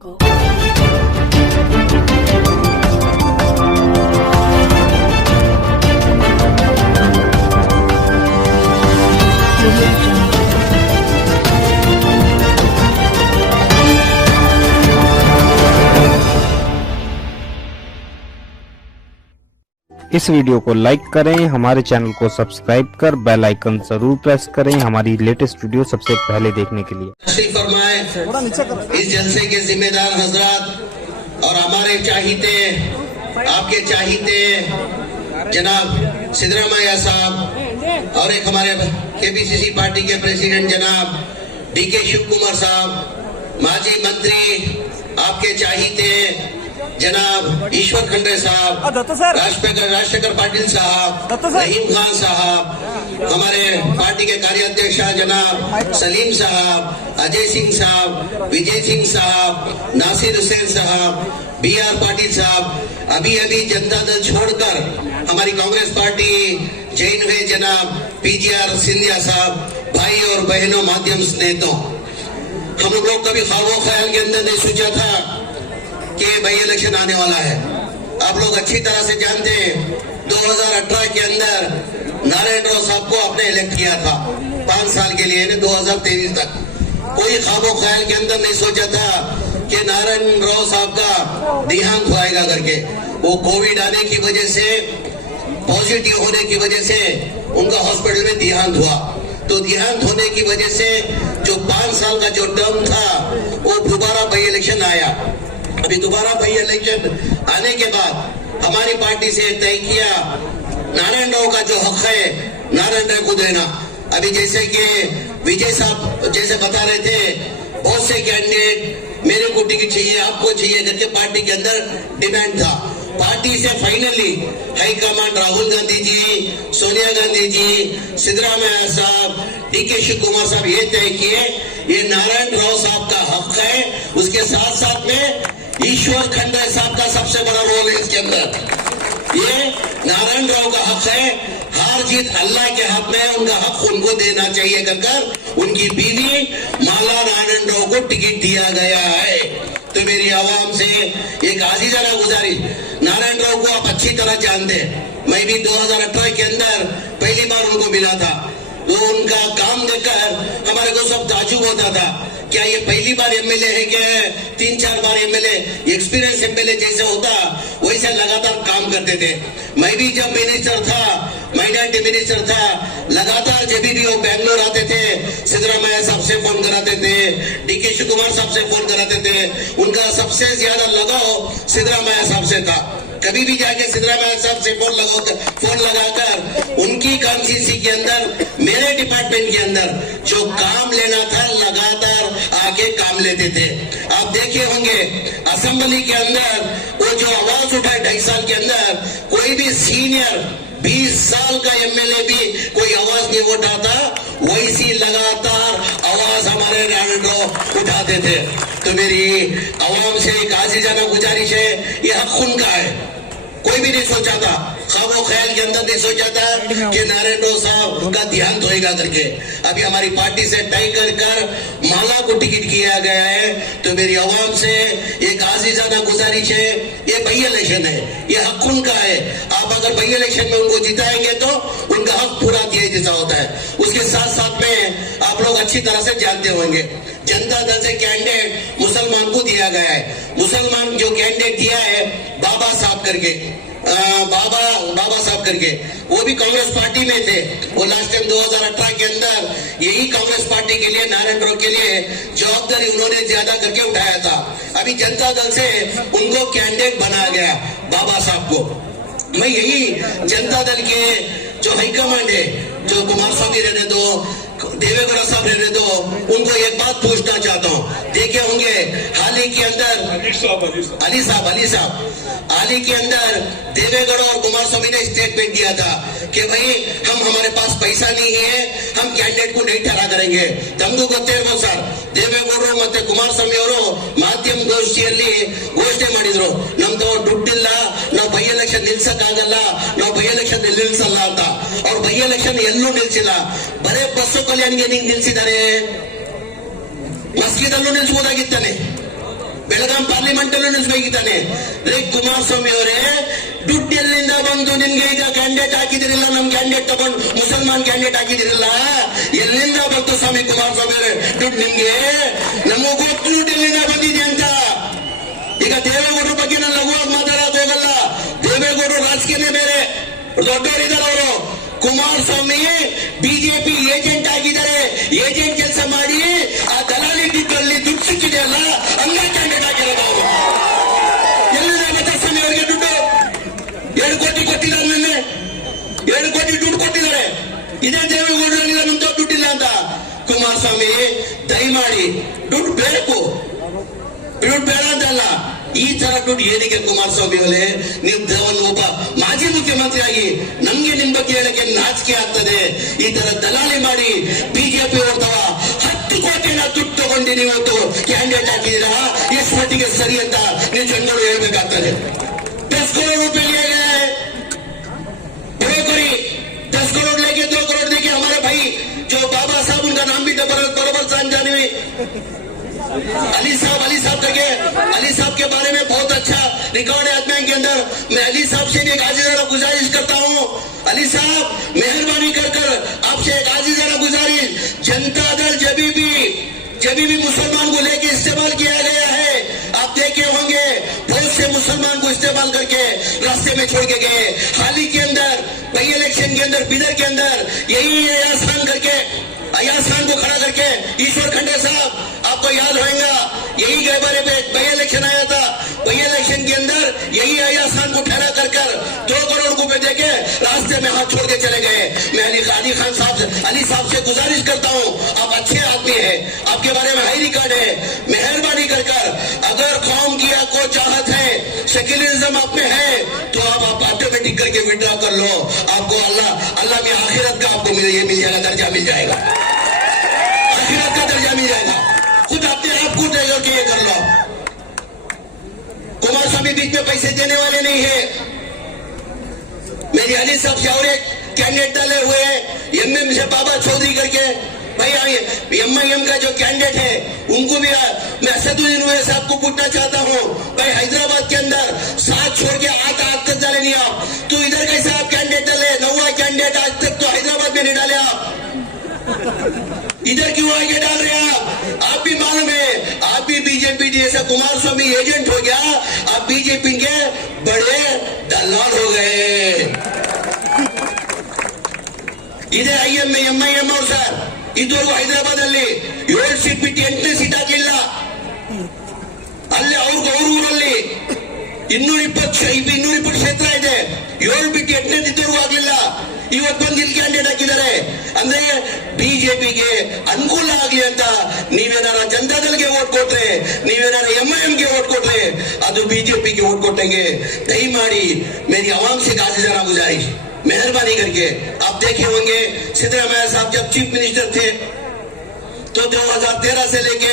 इस वीडियो को लाइक करें, हमारे चैनल को सब्सक्राइब कर बेल आइकन जरूर प्रेस करें हमारी लेटेस्ट वीडियो सबसे पहले देखने के लिए। तशरीफ फरमाए इस जलसे के जिम्मेदार हजरात और हमारे चाहते आपके चाहते जनाब सिद्धरामैया साहब और एक हमारे केपीसीसी पार्टी के प्रेसिडेंट जनाब डीके शिव कुमार साहब, माजी मंत्री आपके चाहते जनाब ईश्वर खंडे साहब, राजशेखर पाटिल साहब, रहीम खान साहब, हमारे पार्टी के कार्याध्यक्ष जनाब सलीम साहब, अजय सिंह साहब, विजय सिंह साहब, नासिर हुसैन साहब, BR पाटिल साहब, अभी जनता दल छोड़कर हमारी कांग्रेस पार्टी जैन हुए जनाब PGR सिंधिया साहब, भाई और बहनों माध्यम स्नेहितों, हम लोग कभी ख्वाबो ख्याल के अंदर नहीं सोचा था कि बाई इलेक्शन आने वाला है। आप लोग अच्छी तरह से जानते हैं 2018 के अंदर नारायण राव साहब को आपने इलेक्ट किया था 5 साल के लिए 2023 तक। कोई ख्वाबो ख्याल के अंदर नहीं सोचा था कि नारायण राव साहब का देहांत होएगा करके। वो कोविड आने की वजह से, पॉजिटिव होने की वजह से उनका हॉस्पिटल में देहांत हुआ। तो देहांत होने की वजह से जो 5 साल का जो टर्म था वो दोबारा बाई इलेक्शन आया। अभी दोबारा बाई इलेक्शन आने के बाद हमारी पार्टी से तय किया नारायण राव का जो हक है नारायण राव को देना। अभी जैसे कि विजय साहब जैसे बता रहे थे, बहुत से कैंडिडेट मेरे को टिकट चाहिए, आपको चाहिए करके पार्टी के अंदर डिमांड था। पार्टी से फाइनली हाईकमांड राहुल गांधी जी, सोनिया गांधी जी, सिद्धरामैया साहब, डीके शिव कुमार साहब ये तय किए ये नारायण राव साहब का हक है। उसके साथ साथ में ईश्वर खंडे साहब का सबसे बड़ा रोल है इसके अंदर। ये नारायण राव का हक है, हार जीत अल्लाह के हाथ में, उनका हक उनको देना चाहिए कर उनकी बीवी माला नारायण राव को टिकट दिया गया है। तो मेरी आवाम से एक आजीजाना गुजारिश, नारायण राव को आप अच्छी तरह जानते हैं, मैं भी 2018 के अंदर पहली बार उनको मिला था। तो उनका काम देखकर हमारे को सब ताजुब होता था, क्या ये पहली बार MLA है क्या, 3-4 बार MLA, एक्सपीरियंस MLA जैसे होता वैसे लगातार काम करते थे। मैं भी जब मिनिस्टर था, माइनॉरिटी मिनिस्टर था, लगातार जब भी वो बेंगलोर आते थे सिद्धरामैया साहब से फोन कराते थे, डीके शिव कुमार साहब से फोन कराते थे। उनका सबसे ज्यादा लगाव सिद्धरामैया साहब से था। कभी भी जाके सिद्धरामैया साहब से फोन लगाकर उनकी कॉन्स्टिट्यूंसी के अंदर, मेरे डिपार्टमेंट के अंदर जो काम लेना था लगातार आके काम लेते थे। आप देखे होंगे असेंबली के अंदर वो जो आवाज उठाए 2.5 साल के अंदर, कोई भी सीनियर 20 साल का MLA भी कोई आवाज नहीं उठाता, वैसी लगातार आवाज हमारे नारायण राव उठाते थे। तो मेरी आवाम से एक आजीजाना गुजारिश है, ये हक उनका है। कोई भी नहीं सोचा था, ख्वाबो ख्याल के अंदर नहीं सोचा था कि नारायण राव साहब का देहांत होएगा करके। अभी हमारी पार्टी से तय कर माला को टिकट किया गया है। तो मेरी आवाम से एक आजीजाना गुजारिश है, ये बाई इलेक्शन है, ये हक उनका है। आप अगर बाई इलेक्शन में उनको जिताएंगे तो उनका हक पूरा दिया जैसा होता है। उसके साथ साथ में आप लोग अच्छी तरह से जानते होंगे जनता दल से कैंडिडेट मुसलमान को दिया गया है। मुसलमान जो कैंडिडेट दिया है बाबा साहब करके, बाबा साहब करके, वो भी कांग्रेस पार्टी में थे। वो लास्ट टाइम 2018 के अंदर यही कांग्रेस पार्टी के लिए, नारायण राव के लिए जवाबदारी उन्होंने ज्यादा करके उठाया था। अभी जनता दल से उनको कैंडिडेट बनाया गया बाबा साहब को। मैं यही जनता दल के जो हाईकमांड है, जो कुमार स्वामी रहने दो, देवेगौड़ा साहब रहने दो, उनको एक बात पूछना चाहता हूँ। देखे होंगे हाल ही के अंदर अली साहब हाल ही के अंदर देवेगौड़ा और कुमार स्वामी ने स्टेटमेंट दिया था कि भाई हमारे पास पैसा नहीं है, हम कैंडिडेट को नहीं ठहरा करेंगे। तमगू ಗೊತ್ತಿರಬಹುದು ಸರ್, ದೇವೇಗೌಡರು ಮತ್ತೆ ಕುಮಾರಸ್ವಾಮಿ ಅವರು ಮಾಧ್ಯಮ ಗೋಷ್ಠಿಯಲ್ಲಿ ಘೋಷಣೆ ಮಾಡಿದ್ರು, ನಮ್ದು ದುಡ್ಡಿಲ್ಲ, ನಾವು ಬೈ ಎಲೆಕ್ಷನ್ ನಿಲ್ಸಕ್ಕಾಗಲ್ಲ, ನಾವು ಬೈ ಎಲೆಕ್ಷನ್ ನಿಲ್ಲಿಸಲ್ಲ ಅಂತ. ಅವ್ರು ಬೈ ಎಲೆಕ್ಷನ್ ಎಲ್ಲೂ ನಿಲ್ಸಿಲ್ಲ, ಬರೇ ಬಸ್ಸು ಕಲ್ಯಾಣಿಗೆ ನಿಲ್ಸಿದ್ದಾರೆ. ಮಸ್ಕಿದಲ್ಲೂ ನಿಲ್ಸಬಹುದಾಗಿತ್ತಾನೆ, ಬೆಳಗಾವಿ ಪಾರ್ಲಿಮೆಂಟ್ ಅಲ್ಲೂ ನುಗ್ಗಿದ್ದಾನೆ. ಕುಮಾರಸ್ವಾಮಿ ಅವರೇ, ದುಡ್ಡು ಎಲ್ಲಿಂದ ಬಂದು ನಿಮ್ಗೆ ಈಗ ಕ್ಯಾಂಡಿಡೇಟ್ ಹಾಕಿದಿರಲ್ಲ, ನಮ್ ಕ್ಯಾಂಡಿಡೇಟ್ ತಗೊಂಡು ಮುಸಲ್ಮಾನ್ ಕ್ಯಾಂಡಿಡೇಟ್ ಹಾಕಿದಿರಲ್ಲ, ಎಲ್ಲಿಂದ ಬಂತು ಸ್ವಾಮಿ ಕುಮಾರಸ್ವಾಮಿ ಅವರೇ ದುಡ್ಡು ನಿಮ್ಗೆ? ನಮಗೂ ಗೊತ್ತು ದುಡ್ಡು ಎಲ್ಲಿಂದ ಬಂದಿದೆ ಅಂತ. ಈಗ ದೇವೇಗೌಡರ ಬಗ್ಗೆ ನಾನು ಲಘುವಾಗಿ ಮಾತಾಡೋದು ಹೋಗಲ್ಲ. ದೇವೇಗೌಡರು ರಾಜಕೀಯನೇ ಬೇರೆ, ದೊಡ್ಡವರಿದ್ದಾರೆ ಅವರು. ಕುಮಾರಸ್ವಾಮಿ ಬಿಜೆಪಿ ಏಜೆಂಟ್ ಆಗಿದ್ದಾರೆ. ಏಜೆಂಟ್ ಕೆಲಸ ಮಾಡಿ ಆ ದಲಾಲಿ ದುಡ್ಡಲ್ಲಿ ದುಡ್ಡು ಸಿಕ್ಕಿದೆ ಅಲ್ಲ, ಹಂಗ ಕ್ಯಾಂಡಿಡೇಟ್ ಆಗಿರೋದು ಅವರು. ಎಲ್ಲಿದೆ ಮತ್ತೆ ಸ್ವಾಮಿ ಅವರಿಗೆ ದುಡ್ಡು? 7 ಕೋಟಿ ಕೊಟ್ಟಿದ್ದಾರೆ, ನಿನ್ನೆ 7 ಕೋಟಿ ದುಡ್ಡು ಕೊಟ್ಟಿದ್ದಾರೆ. ಇದೇ ದೇವೇಗೌಡರಲ್ಲಿ ನಮ್ದು ದುಡ್ಡಿಲ್ಲ ಅಂತ. ಕುಮಾರಸ್ವಾಮಿ ದಯಮಾಡಿ ದುಡ್ಡು ಬೇಕು, ದುಡ್ಡು ಬೇಡ ಅಂತಲ್ಲ, ಈ ತರ ದುಡ್ಡು ಏನಿಗೆ ಕುಮಾರಸ್ವಾಮಿ ಅವರೇ? ನೀವು ಒಬ್ಬ ಮಾಜಿ ಮುಖ್ಯಮಂತ್ರಿಯಾಗಿ ನಮ್ಗೆ ನಿಮ್ ಬಗ್ಗೆ ಹೇಳಕ್ಕೆ ನಾಚಿಕೆ ಆಗ್ತದೆ. ಈ ತರ ದಲಾಲಿ ಮಾಡಿ ಬಿಜೆಪಿ ಹೊರತವ 10 ಕೋಟಿನ ದುಡ್ಡು ತಗೊಂಡು ನೀವತ್ತು ಕ್ಯಾಂಡಿಡೇಟ್ ಹಾಕಿದ್ದೀರಾ, ಎಷ್ಟು ಮಟ್ಟಿಗೆ ಸರಿ ಅಂತ ನೀವು ಜನಗಳು ಹೇಳ್ಬೇಕಾಗ್ತದೆ. 10 करोड़ रुपए लिए गए हैं, ब्रोकरी 10 करोड़ लेके 2 करोड़ देके हमारे भाई जो बाबा साहब, उनका नाम भी बराबर जाने में अली साहब तक, अली साहब के बारे में बहुत अच्छा रिकॉर्ड है आत्मा के अंदर. मैं अली साहब से भी एक आजीजाना गुजारिश करता हूँ, अली साहब मेहरबानी कर आपसे एक आजीजाना गुजारिश, जनता दल जब भी मुसलमान को लेके इस्तेमाल किया गया है, आप देखे होंगे बहुत से मुसलमान को इस्तेमाल करके रास्ते में छोड़ के गए. हाल ही के अंदर बाई इलेक्शन के अंदर बिदर के अंदर यही अयाज खान को खड़ा करके ईश्वर खंडे साहब, आपको याद होगा, यही गहबारे पे बाई इलेक्शन आया था. बाई इलेक्शन के अंदर यही अयाज खान को ठहरा कर 2 करोड़ रुपए देके रास्ते में हाथ छोड़ के चले गए. मैं अली साहब से गुजारिश करता हूँ, आप अच्छे आदमी हैं, आपके बारे में हाई रिकॉर्ड है, मेहरबानी कर अगर कौम की आपको चाहत है, सेक्युलरिज्म आप में है, तो आप ऑटोमेटिक करके विड्रॉ कर लो. आपको अल्लाह में आखिरत का आपको मिल जाएगा, दर्जा मिल जाएगा, आखिरत का दर्जा मिल जाएगा. खुद अपने आप को तैयार किए कर लो. कुमारस्वामी बीच में पैसे देने वाले नहीं है. मेरी अली साहब से और एक कैंडिडेट डाले हुए हैं, एमएम से बाबा चौधरी करके. भाई एमआईएम का जो कैंडिडेट है उनको भी मैं असदुद्दीन ओवैसी साहब को पूछना चाहता हूँ, भाई हैदराबाद के अंदर साथ छोड़ के आग तक डाले नहीं आप, तो इधर कैसे आप कैंडिडेट डाले? 9वां कैंडिडेट आज तक तो हैदराबाद में नहीं डाले आप, इधर क्यों आगे डाल रहे हैं आप भी मालूम है, आप भी बीजेपी जैसा कुमारस्वामी एजेंट हो गया, आप बीजेपी के बड़े दलाल हो गए. इधर एमआईएम और सर ಇದುವರೆಗೂ ಹೈದರಾಬಾದ್ ಅಲ್ಲಿ 7 ಸೀಟ್ ಬಿಟ್ಟು 8ನೇ ಸೀಟ್ ಆಗಿಲ್ಲ. ಅಲ್ಲಿ ಅವ್ರ ಊರಲ್ಲಿ 220 ಕ್ಷೇತ್ರ ಇದೆ, 7 ಬಿಟ್ಟು 8ನೇ ಇದುವರೆಗೂ ಆಗ್ಲಿಲ್ಲ. ಇವತ್ತು ಬಂದು ಇಲ್ಲಿ ಕ್ಯಾಂಡಿಡೇಟ್ ಹಾಕಿದ್ದಾರೆ ಅಂದ್ರೆ ಬಿಜೆಪಿಗೆ ಅನುಕೂಲ ಆಗ್ಲಿ ಅಂತ. ನೀವೇನಾರ ಜನತಾದಲ್ಗೆ ವೋಟ್ ಕೊಟ್ರೆ, ನೀವೇನಾರ एमआईएम वोट ಕೊಟ್ರೆ ಅದು ಬಿಜೆಪಿಗೆ वोट ಕೊಟ್ಟಂಗೆ. ದಯಮಾಡಿ मेरी आवाम से आजीजाना गुजारिश, मेहरबानी करके आप देखे होंगे सिद्धरामैया साहब जब चीफ मिनिस्टर थे तो 2013 से लेके